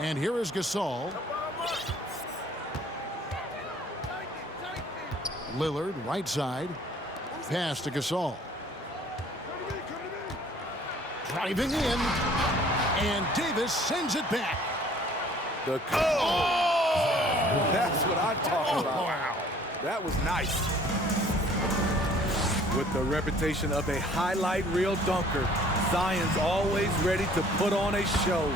And here is Gasol. Lillard, right side. Pass to Gasol. Driving in. And Davis sends it back. That's what I'm talking about. Wow. That was nice. With the reputation of a highlight reel dunker, Zion's always ready to put on a show.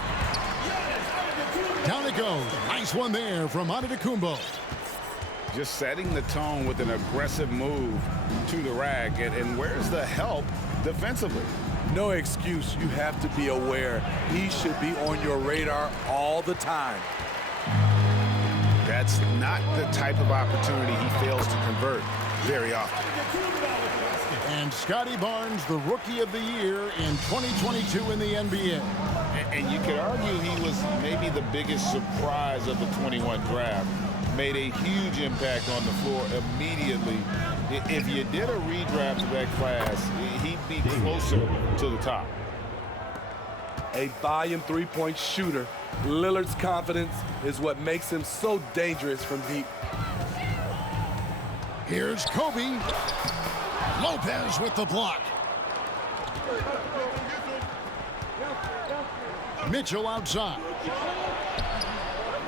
Down it goes. Nice one there from Antetokounmpo. Just setting the tone with an aggressive move to the rack. And where's the help defensively? No excuse. You have to be aware. He should be on your radar all the time. That's not the type of opportunity he fails to convert very often. And Scotty Barnes, the Rookie of the Year in 2022 in the NBA. And you could argue he was maybe the biggest surprise of the 21 draft. Made a huge impact on the floor immediately. If you did a redraft of that class, he'd be closer to the top. A volume three-point shooter. Lillard's confidence is what makes him so dangerous from deep. Here's Kobe. Lopez with the block. Mitchell outside.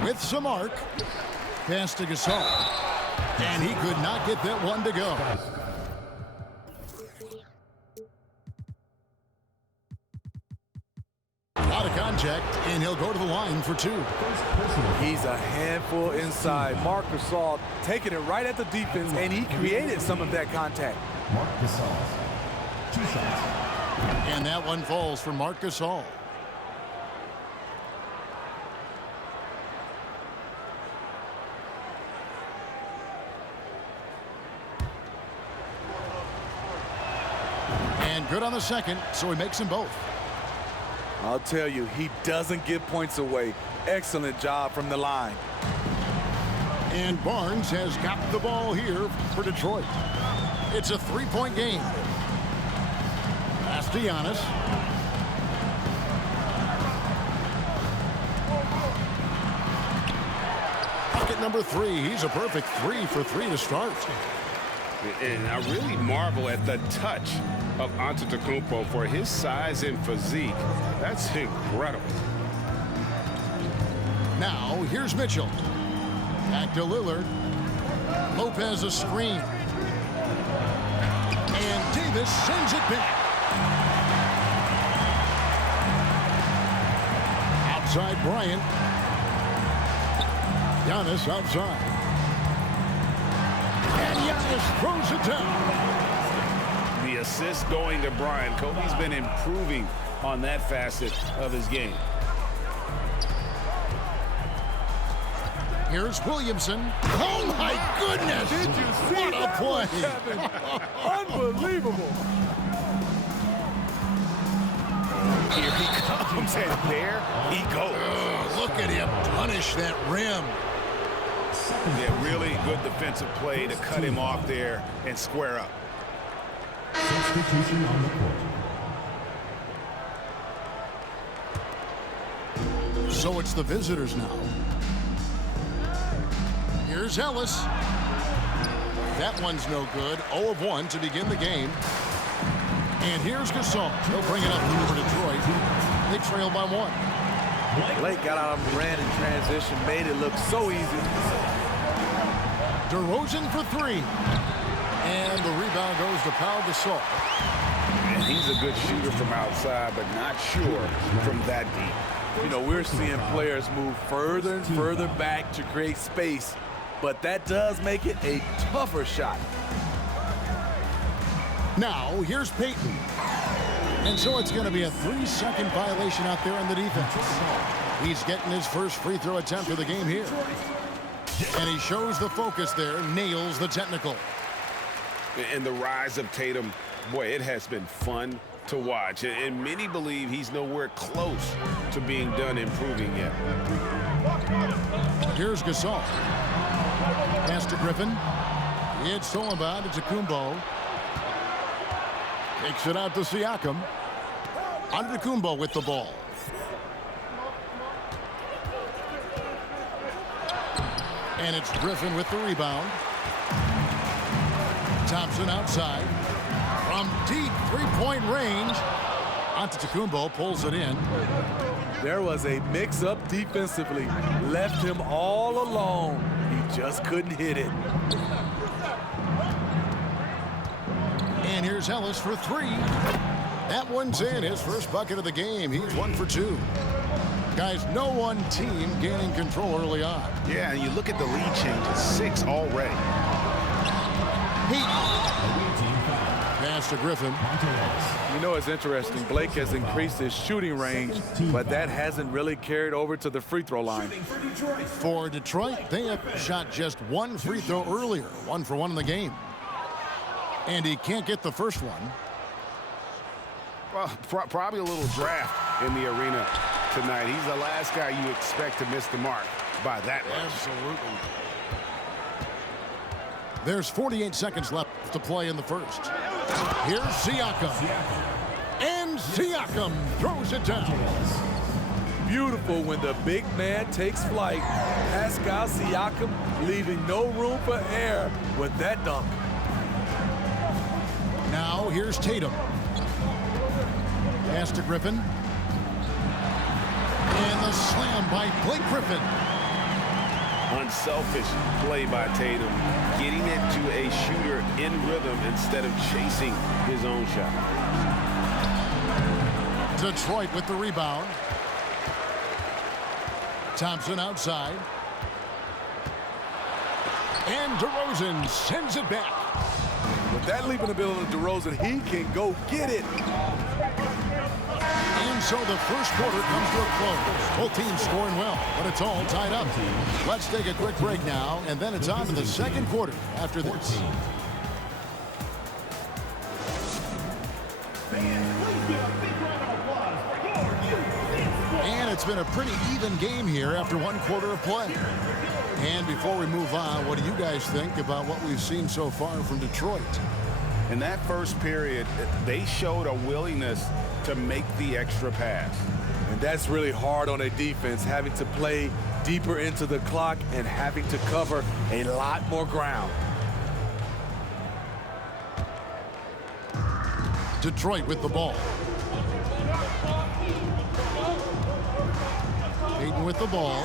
With some arc. Pass to Gasol. And he could not get that one to go. A lot of contact, and he'll go to the line for two. He's a handful inside. Marc Gasol taking it right at the defense, and he created some of that contact. Marc Gasol, 2 shots. And that one falls for Marc Gasol. And good on the second, so he makes them both. I'll tell you, he doesn't give points away. Excellent job from the line. And Barnes has got the ball here for Detroit. It's a 3-point game. Pass to Giannis. Bucket number 3. He's a perfect 3 for 3 to start. And I really marvel at the touch of Antetokounmpo for his size and physique. That's incredible. Now, here's Mitchell. Back to Lillard. Lopez a screen. And Davis sends it back. Outside Bryant. Giannis outside. And Giannis throws it down. The assist going to Bryant. Kobe's been improving on that facet of his game. Here's Williamson. Oh, my goodness! Did you see what that a play? Unbelievable. Here he comes, and there he goes. Look at him punish that rim. Yeah, really good defensive play to cut him off there and square up. Substitution on the court. So it's the visitors now. Here's Ellis. That one's no good. 0 of 1 to begin the game. And here's Gasol. He'll bring it up for Detroit. They trail by 1. Blake got out of ran in transition, made it look so easy. DeRozan for 3. And the rebound goes to Pau Gasol. And he's a good shooter from outside, but not sure from that deep. You know, we're seeing players move further and further back to create space, but that does make it a tougher shot. Now, here's Payton. And so it's going to be a 3-second violation out there on the defense. He's getting his first free throw attempt of the game here. And he shows the focus there, nails the technical. And the rise of Tatum, boy, it has been fun to watch. And many believe he's nowhere close to being done improving yet. Here's Gasol. Pass to Griffin. It's stolen by Antetokounmpo. Takes it out to Siakam. Antetokounmpo with the ball. And it's Griffin with the rebound. Thompson outside. From deep three-point range. Antetokounmpo pulls it in. There was a mix-up defensively. Left him all alone. He just couldn't hit it. And here's Ellis for three. That one's in. His first bucket of the game. He's 1 for 2. Guys, no one team gaining control early on. Yeah, and you look at the lead changes. 6 already. Pass to Griffin. You know, it's interesting. Blake has increased his shooting range, but that hasn't really carried over to the free throw line. For Detroit, they have shot just 1 free throw earlier. 1 for 1 in the game. And he can't get the first one. Well, probably a little draft in the arena tonight. He's the last guy you expect to miss the mark by that much. Absolutely. There's 48 seconds left to play in the first. Here's Siakam. And Siakam throws it down. Beautiful when the big man takes flight. Pascal Siakam leaving no room for error with that dunk. Now here's Tatum. Pass to Griffin. And the slam by Blake Griffin. Unselfish play by Tatum, getting it to a shooter in rhythm instead of chasing his own shot. Detroit with the rebound. Thompson outside. And DeRozan sends it back. With that leaping ability of DeRozan, he can go get it. And so the first quarter comes to a close. Both teams scoring well, but it's all tied up. Let's take a quick break now, and then it's on to the second quarter after this. And it's been a pretty even game here after 1 quarter of play. And before we move on, what do you guys think about what we've seen so far from Detroit? In that first period, they showed a willingness to make the extra pass. And that's really hard on a defense, having to play deeper into the clock and having to cover a lot more ground. Detroit with the ball. Payton with the ball.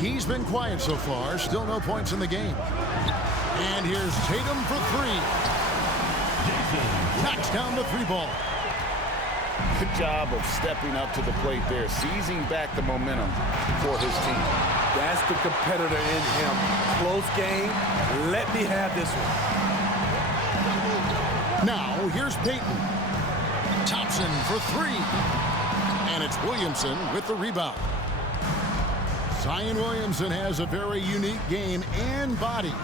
He's been quiet so far. Still no points in the game. And here's Tatum for three. Knocks down the 3 ball. Good job of stepping up to the plate there, seizing back the momentum for his team. That's the competitor in him. Close game. Let me have this one. Now, here's Payton. Thompson for 3. And it's Williamson with the rebound. Zion Williamson has a very unique game and body.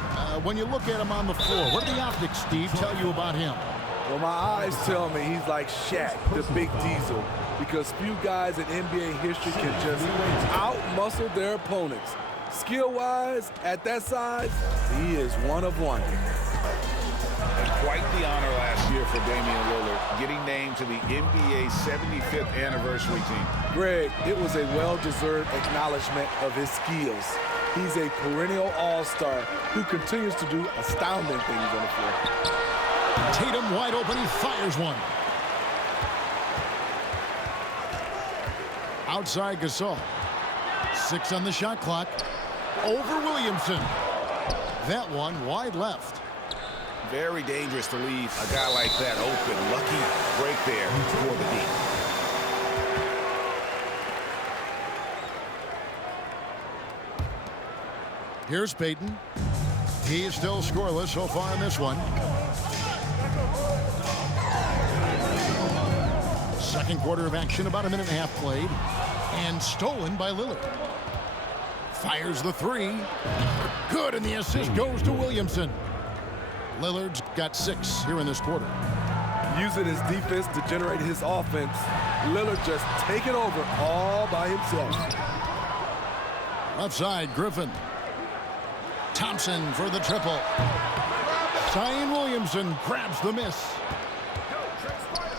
When you look at him on the floor, what do the optics, Steve, tell you about him? Well, my eyes tell me he's like Shaq, the big diesel, because few guys in NBA history can just out-muscle their opponents. Skill-wise, at that size, he is one of one. And quite the honor last year for Damian Lillard, getting named to the NBA 75th anniversary team. Greg, it was a well-deserved acknowledgement of his skills. He's a perennial all-star who continues to do astounding things on the floor. Tatum wide open, he fires one. Outside Gasol. 6 on the shot clock. Over Williamson. That one wide left. Very dangerous to leave a guy like that open. Lucky break there for the D. Here's Payton. He's still scoreless so far in this one. Second quarter of action, about a minute and a half played. And stolen by Lillard. Fires the 3. Good, and the assist goes to Williamson. Lillard's got 6 here in this quarter. Using his defense to generate his offense, Lillard just taking over all by himself. Left side, Griffin. Thompson for the triple. Zion Williamson grabs the miss.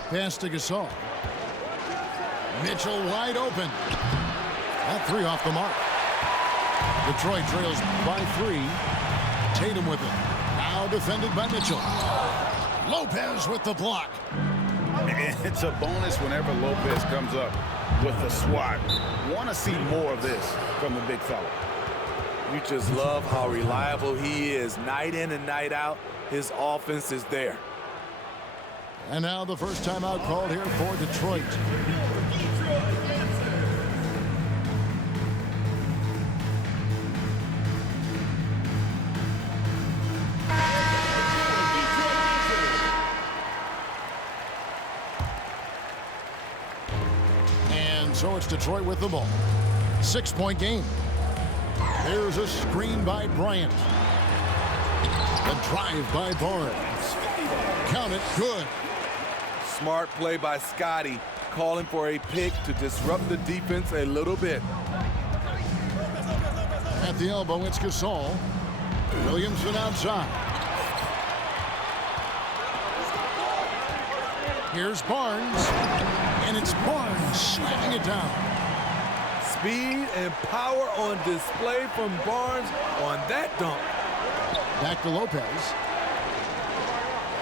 Pass to Gasol. Mitchell wide open. That 3 off the mark. Detroit trails by 3. Tatum with it. Now defended by Mitchell. Lopez with the block. It's a bonus whenever Lopez comes up with the swat. Want to see more of this from the big fella. You just love how reliable he is. Night in and night out, his offense is there. And now the first timeout called here for Detroit. And so it's Detroit with the ball. 6-point game. There's a screen by Bryant. A drive by Barnes. Count it, good. Smart play by Scotty, calling for a pick to disrupt the defense a little bit. At the elbow, it's Gasol. Williamson outside. Here's Barnes. And it's Barnes slamming it down. Speed and power on display from Barnes on that dunk. Back to Lopez.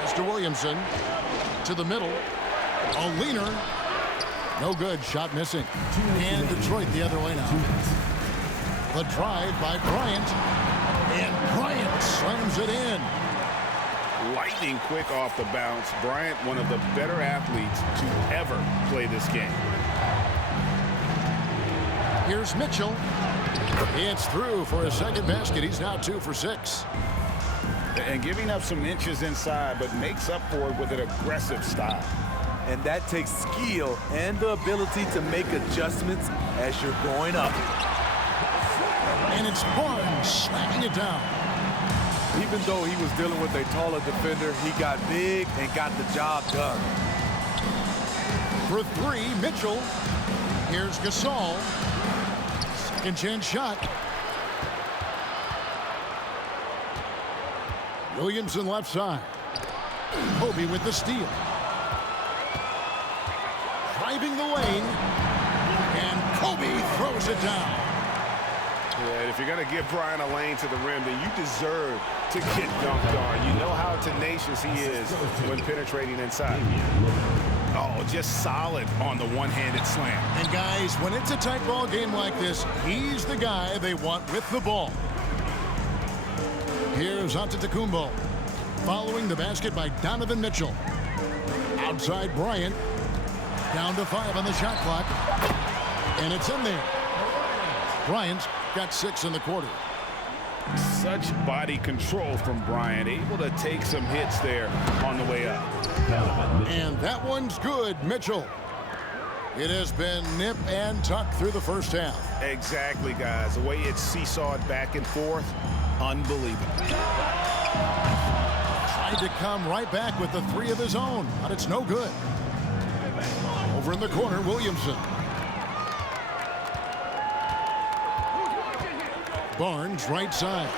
Mr. Williamson to the middle. A leaner. No good. Shot missing. And Detroit the other way now. The drive by Bryant. And Bryant slams it in. Lightning quick off the bounce. Bryant, one of the better athletes to ever play this game. Here's Mitchell. It's through for a second basket. He's now 2 for 6. And giving up some inches inside, but makes up for it with an aggressive style. And that takes skill and the ability to make adjustments as you're going up. And it's Barnes slamming it down. Even though he was dealing with a taller defender, he got big and got the job done. For 3, Mitchell. Here's Gasol. Second chance shot. Williamson left side. Kobe with the steal. Driving the lane. And Kobe throws it down. Yeah, if you're going to give Bryant a lane to the rim, then you deserve to get dunked on. You know how tenacious he is when penetrating inside. Oh, just solid on the one-handed slam. And guys, when it's a tight ball game like this, he's the guy they want with the ball. Here's Antetokounmpo. Following the basket by Donovan Mitchell. Outside Bryant. Down to 5 on the shot clock. And it's in there. Bryant's got 6 in the quarter. Such body control from Bryant, able to take some hits there on the way up. And that one's good, Mitchell. It has been nip and tuck through the first half. Exactly, guys. The way it's seesawed back and forth, unbelievable. Tried to come right back with the 3 of his own, but it's no good. Over in the corner, Williamson. Barnes, right side.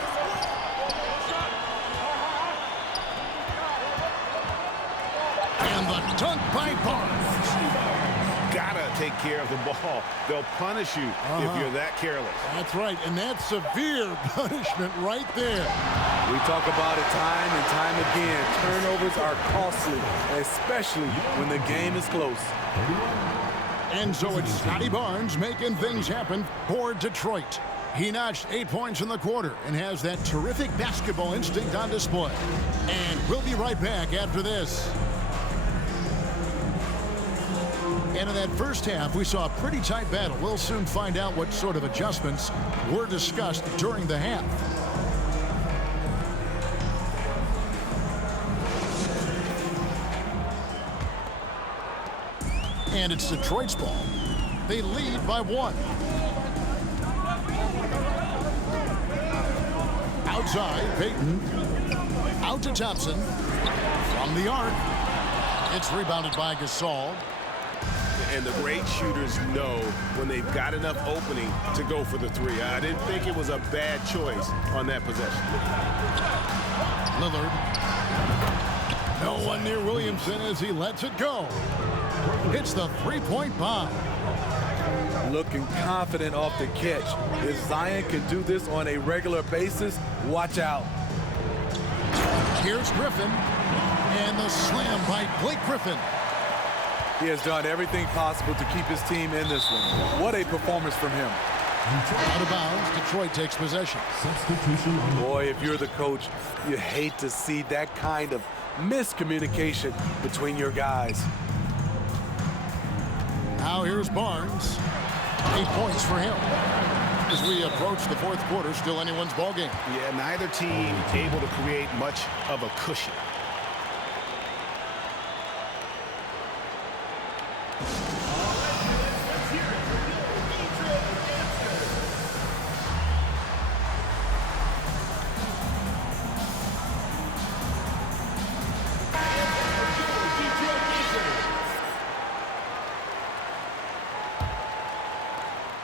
And the dunk by Barnes. Gotta take care of the ball. They'll punish you if you're that careless. That's right, and that's severe punishment right there. We talk about it time and time again. Turnovers are costly, especially when the game is close. And so it's Scotty Barnes making things happen for Detroit. He notched 8 points in the quarter and has that terrific basketball instinct on display. And we'll be right back after this. And in that first half, we saw a pretty tight battle. We'll soon find out what sort of adjustments were discussed during the half. And it's Detroit's ball. They lead by 1. Outside, Payton. Out to Thompson. From the arc. It's rebounded by Gasol. And the great shooters know when they've got enough opening to go for the 3. I didn't think it was a bad choice on that possession. Lillard. No one near Williamson as he lets it go. Hits the 3-point bomb. Looking confident off the catch. If Zion can do this on a regular basis, watch out. Here's Griffin. And the slam by Blake Griffin. He has done everything possible to keep his team in this one. What a performance from him. Out of bounds, Detroit takes possession. Substitution on the Boy, if you're the coach, you hate to see that kind of miscommunication between your guys. Now here's Barnes. 8 points for him. As we approach the fourth quarter, still anyone's ball game. Yeah, neither team able to create much of a cushion.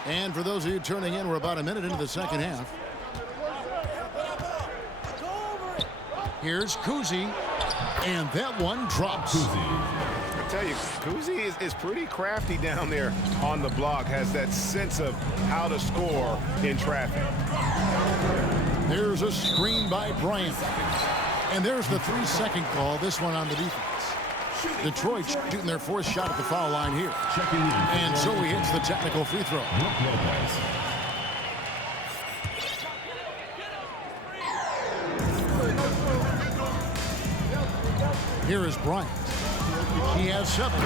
And for those of you turning in, we're about a minute into the second half. Here's Kuzi, and that one drops. I tell you, Kuzi is pretty crafty down there on the block, has that sense of how to score in traffic. There's a screen by Bryant. And there's the 3-second call, this one on the defense. Detroit shooting their fourth shot at the foul line here. And so he hits the technical free throw. Here is Bryant. He has 7.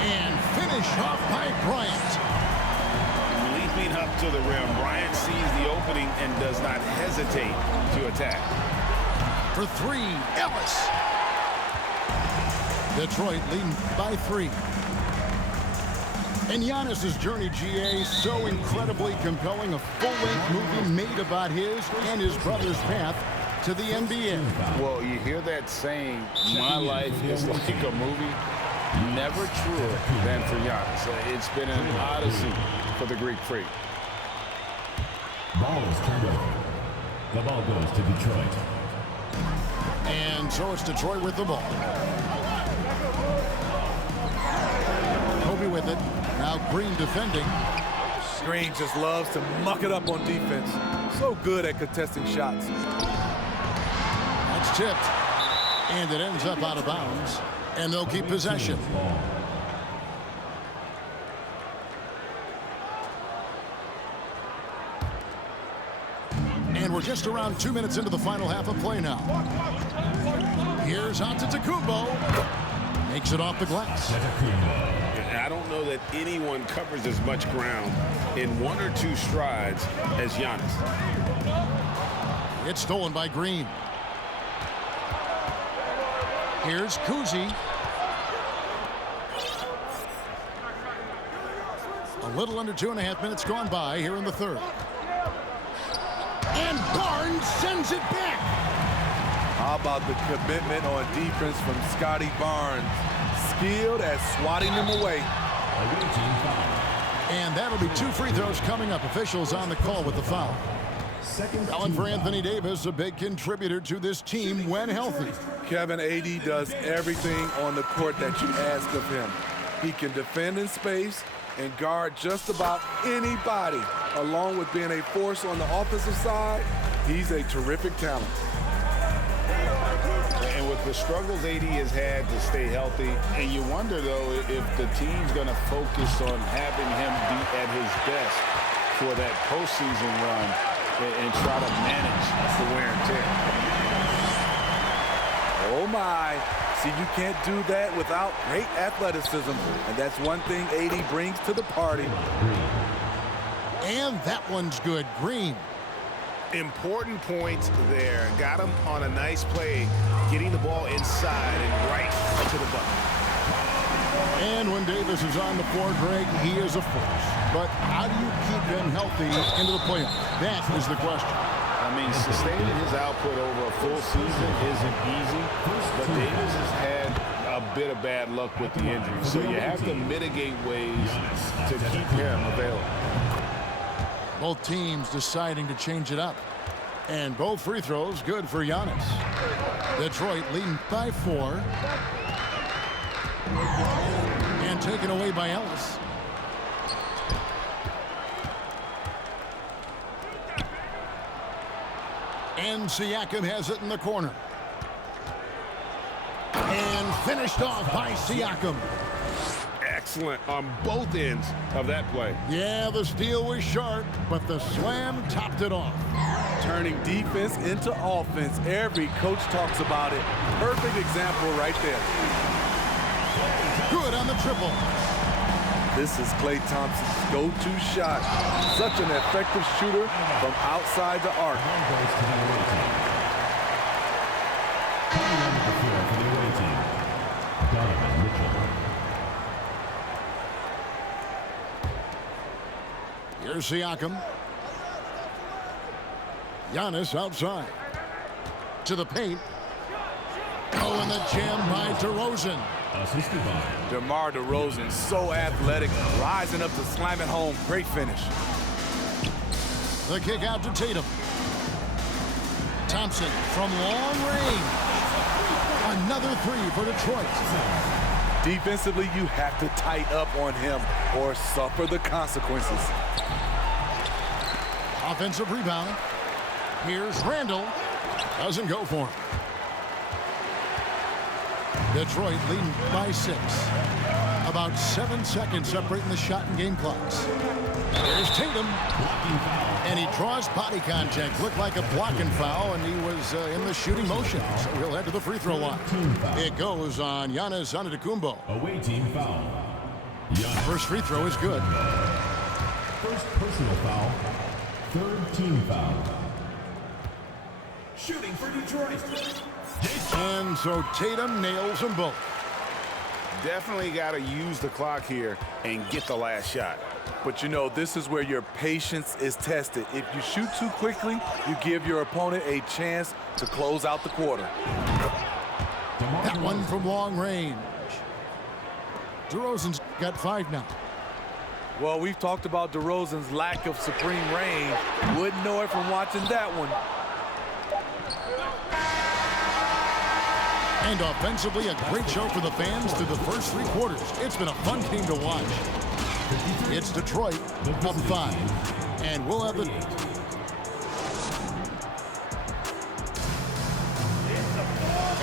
And finish off by Bryant. Leaping up to the rim, Bryant sees the opening and does not hesitate to attack. For 3, Ellis. Detroit leading by 3. And Giannis's journey, GA, so incredibly compelling. A full-length movie made about his and his brother's path to the NBA. Well, you hear that saying, my life is like a movie. Never truer than for Giannis. It's been an odyssey for the Greek freak. Ball is turned over. The ball goes to Detroit. And so it's Detroit with the ball. Kobe with it. Now Green defending. Green just loves to muck it up on defense. So good at contesting shots. That's tipped. And it ends up out of bounds. And they'll keep possession. And we're just around 2 minutes into the final half of play now. Here's Antetokounmpo. Makes it off the glass. I don't know that anyone covers as much ground in 1 or 2 strides as Giannis. It's stolen by Green. Here's Kuzi. A little under 2.5 minutes gone by here in the third. And Barnes sends it back. How about the commitment on defense from Scotty Barnes? Skilled at swatting them away. And that'll be 2 free throws coming up. Officials on the call with the foul. Fouling for Anthony Davis, a big contributor to this team when healthy. Kevin, AD does everything on the court that you ask of him. He can defend in space and guard just about anybody. Along with being a force on the offensive side, he's a terrific talent. And with the struggles AD has had to stay healthy, and you wonder, though, if the team's going to focus on having him be at his best for that postseason run and try to manage the wear and tear. Oh, my. See, you can't do that without great athleticism, and that's one thing AD brings to the party. And that one's good. Green. Important points there. Got him on a nice play, getting the ball inside and right to the bucket. And when Davis is on the floor, Greg, he is a force. But how do you keep him healthy into the playoffs? That is the question. I mean, sustaining his output over a full season isn't easy, but Davis has had a bit of bad luck with the injury. So you have to mitigate ways to keep him available. Both teams deciding to change it up. And both free throws good for Giannis. Detroit leading by 4. And taken away by Ellis. And Siakam has it in the corner. And finished off by Siakam. Excellent on both ends of that play. Yeah, the steal was sharp, but the slam topped it off. Turning defense into offense. Every coach talks about it. Perfect example right there. Good on the triple. This is Klay Thompson's go-to shot. Such an effective shooter from outside the arc. Here's Siakam. Giannis outside. To the paint. Oh, and the jam by DeRozan. Assisted by DeMar DeRozan, so athletic, rising up to slam it home. Great finish. The kick out to Tatum. Thompson from long range. Another three for Detroit. Defensively, you have to tighten up on him or suffer the consequences. Offensive rebound. Here's Randall. Doesn't go for him. Detroit leading by 6. About 7 seconds separating the shot and game clocks. There's Tatum. And he draws body contact. Looked like a blocking foul, and he was in the shooting motion. So he'll head to the free throw line. It goes on Giannis Antetokounmpo. away team foul. Giannis. First free throw is good. First personal foul. Third team foul. Shooting for Detroit. And so Tatum nails them both. Definitely got to use the clock here and get the last shot. But you know, this is where your patience is tested. If you shoot too quickly, you give your opponent a chance to close out the quarter. That one from long range. DeRozan's got 5 now. Well, we've talked about DeRozan's lack of supreme range. Wouldn't know it from watching that one. And offensively, a great show for the fans through the first 3 quarters. It's been a fun game to watch. It's Detroit up 5. And we'll have the...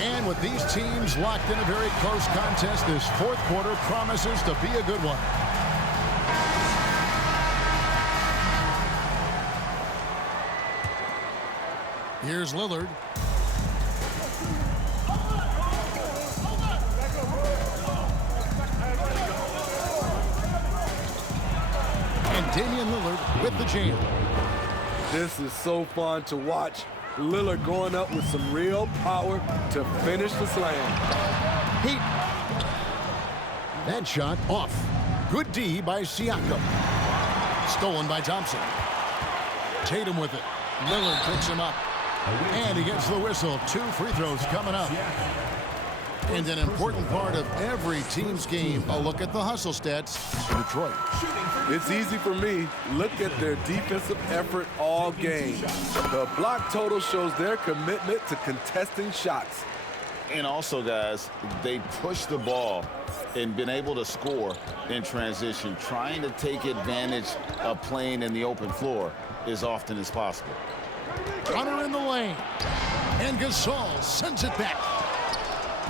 And with these teams locked in a very close contest, this 4th quarter promises to be a good one. Here's Lillard. And Damian Lillard with the jam. This is so fun to watch. Lillard going up with some real power to finish the slam. Heat. That shot off. Good D by Siakam. Stolen by Thompson. Tatum with it. Lillard picks him up. And he gets the whistle. 2 free throws coming up. And an important part of every team's game, a look at the hustle stats for Detroit. It's easy for me. Look at their defensive effort all game. The block total shows their commitment to contesting shots. And also, guys, they push the ball and been able to score in transition, trying to take advantage of playing in the open floor as often as possible. Runner in the lane. And Gasol sends it back.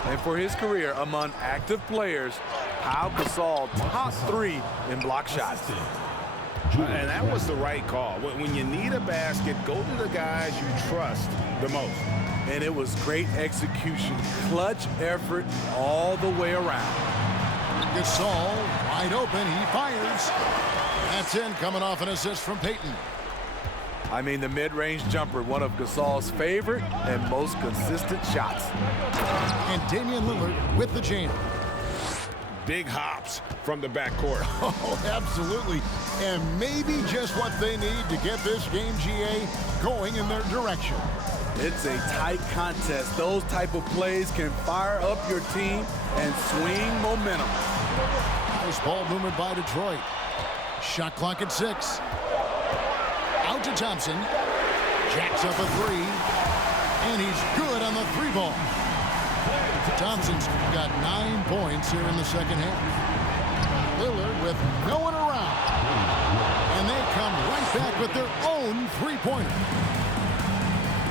And for his career among active players, Pau Gasol top 3 in block shots. And that was the right call. When you need a basket, go to the guys you trust the most. And it was great execution. Clutch effort all the way around. Gasol wide open. He fires. That's in, coming off an assist from Payton. I mean, the mid-range jumper, one of Gasol's favorite and most consistent shots. And Damian Lillard with the jam. Big hops from the backcourt. Oh, absolutely. And maybe just what they need to get this game, GA, going in their direction. It's a tight contest. Those type of plays can fire up your team and swing momentum. Nice ball movement by Detroit. Shot clock at 6. Out to Thompson. Jacks up a 3. And he's good on the 3 ball. Thompson's got 9 points here in the second half. Lillard with no one around. And they come right back with their own 3-pointer.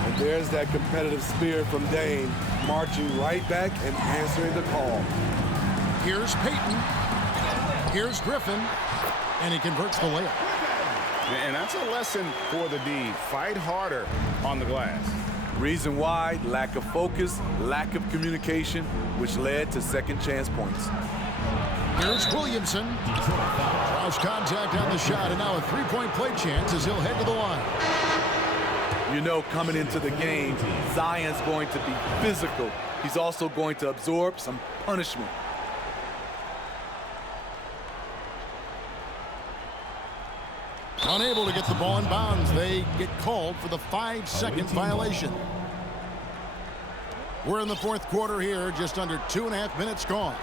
And there's that competitive spirit from Dame, marching right back and answering the call. Here's Payton. Here's Griffin. And he converts the layup. And that's a lesson for the D. Fight harder on the glass. Reason why: lack of focus, lack of communication, which led to second chance points. Here's Williamson. Draws contact on the shot, and now a three-point play chance as he'll head to the line. You know, coming into the game, Zion's going to be physical. He's also going to absorb some punishment. Unable to get the ball in bounds. They get called for the 5-second violation. We're in the fourth quarter here, just under 2.5 minutes gone.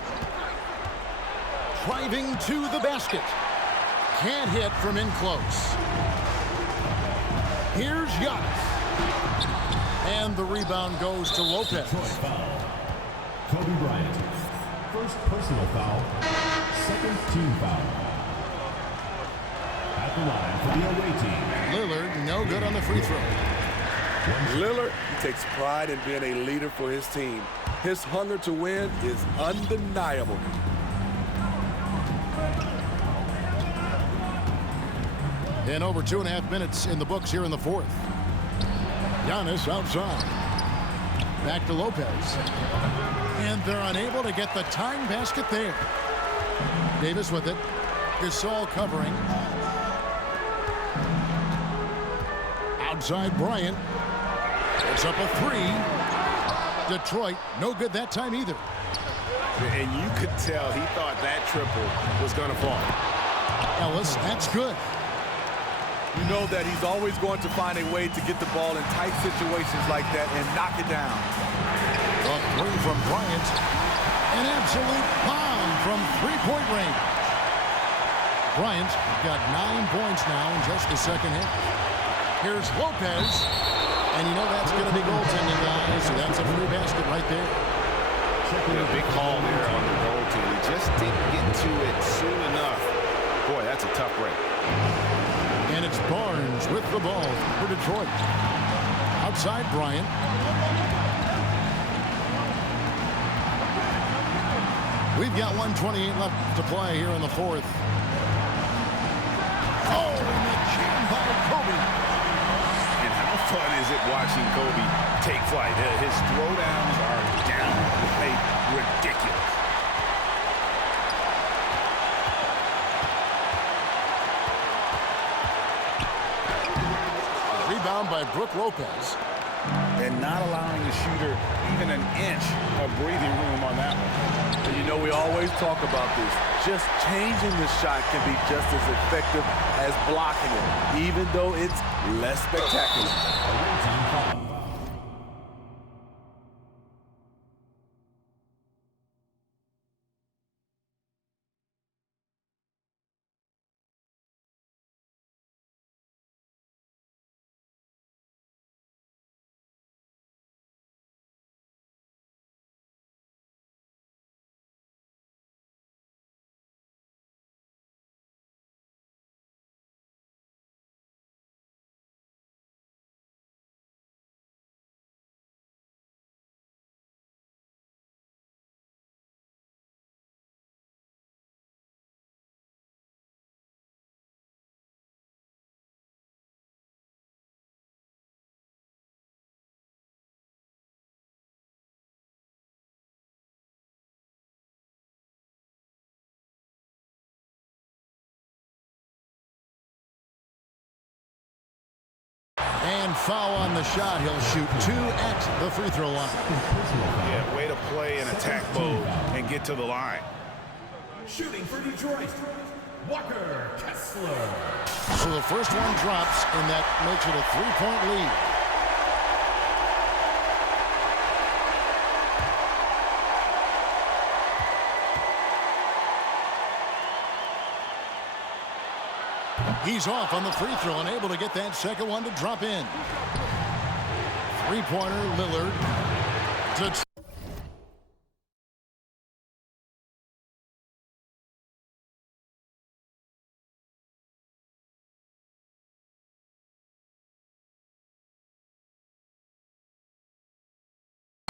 Driving to the basket. Can't hit from in close. Here's Giannis. And the rebound goes to Lopez. Kobe Bryant. First personal foul. Second team foul. At the line for the away team. Lillard, no good on the free throw. Lillard, he takes pride in being a leader for his team. His hunger to win is undeniable. And over 2.5 minutes in the books here in the fourth. Giannis outside. Back to Lopez. And they're unable to get the tying basket there. Davis with it. Gasol covering. Outside Bryant. It's up a three. Detroit, no good that time either. And you could tell he thought that triple was going to fall. Ellis, that's good. You know that he's always going to find a way to get the ball in tight situations like that and knock it down. A three from Bryant. An absolute bomb from three-point range. Bryant got 9 points now in just the second half. Here's Lopez. And you know that's going to be goaltending, guys. So that's a free basket right there. A big call there on the goaltending. Just didn't get to it soon enough. Boy, that's a tough break. And it's Barnes with the ball for Detroit. Outside Bryant. We've got 1:28 left to play here in the fourth. Oh, and the jam by Kobe. And how fun is it watching Kobe take flight? His throwdowns are downright ridiculous. Rebound by Brook Lopez. And not allowing the shooter even an inch of breathing room on that one. And you know, we always talk about this. Just changing the shot can be just as effective as blocking it, even though it's less spectacular. Away team foul. And foul on the shot. He'll shoot 2 at the free throw line. Yeah, way to play in attack mode and get to the line. Shooting for Detroit, Walker Kessler. So the first one drops, and that makes it a 3-point lead. He's off on the free throw and able to get that second one to drop in. Three-pointer, Lillard.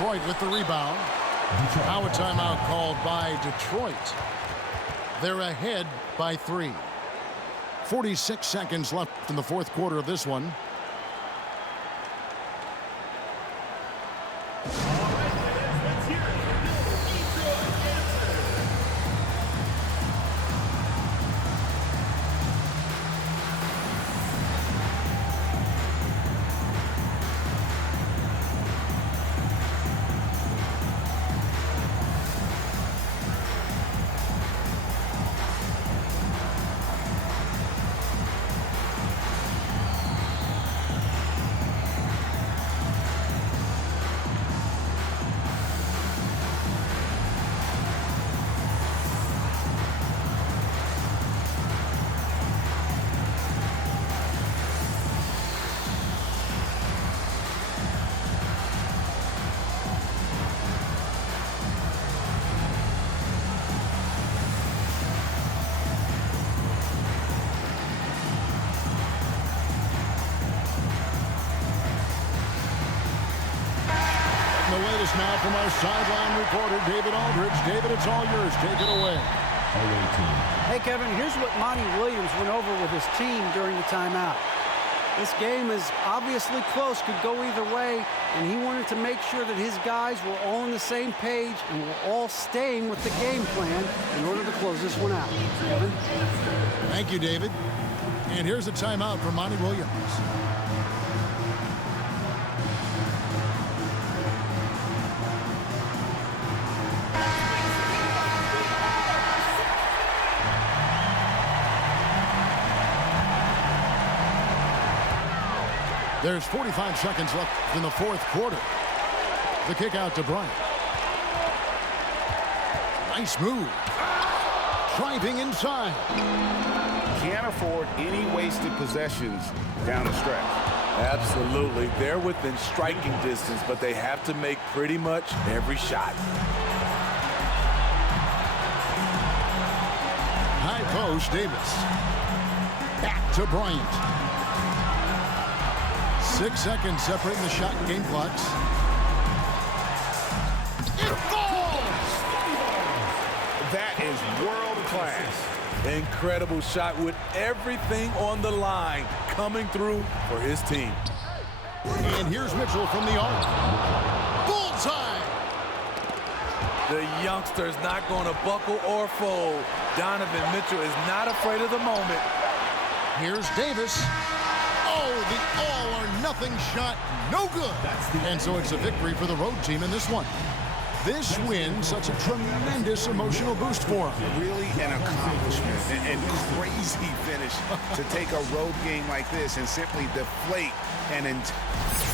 Detroit with the rebound. Now a timeout called by Detroit. They're ahead by 3. 46 seconds left in the fourth quarter of this one. The latest now from our sideline reporter, David Aldridge. David, it's all yours. Take it away. Hey, Kevin, here's what Monty Williams went over with his team during the timeout. This game is obviously close, could go either way, and he wanted to make sure that his guys were all on the same page and were all staying with the game plan in order to close this one out. Kevin? Thank you, David. And here's a timeout from Monty Williams. There's 45 seconds left in the fourth quarter. The kick out to Bryant. Nice move. Driving inside. Can't afford any wasted possessions down the stretch. Absolutely. They're within striking distance, but they have to make pretty much every shot. High post, Davis. Back to Bryant. 6 seconds separating the shot and game clocks. It falls! That is world class. Incredible shot with everything on the line coming through for his team. And here's Mitchell from the arc. Bullseye! The youngster's not going to buckle or fold. Donovan Mitchell is not afraid of the moment. Here's Davis. Oh, the all-or-nothing shot, no good. And so it's a victory for the road team in this one. This win, such a tremendous emotional boost for them. Really an accomplishment and crazy finish to take a road game like this and simply deflate an entire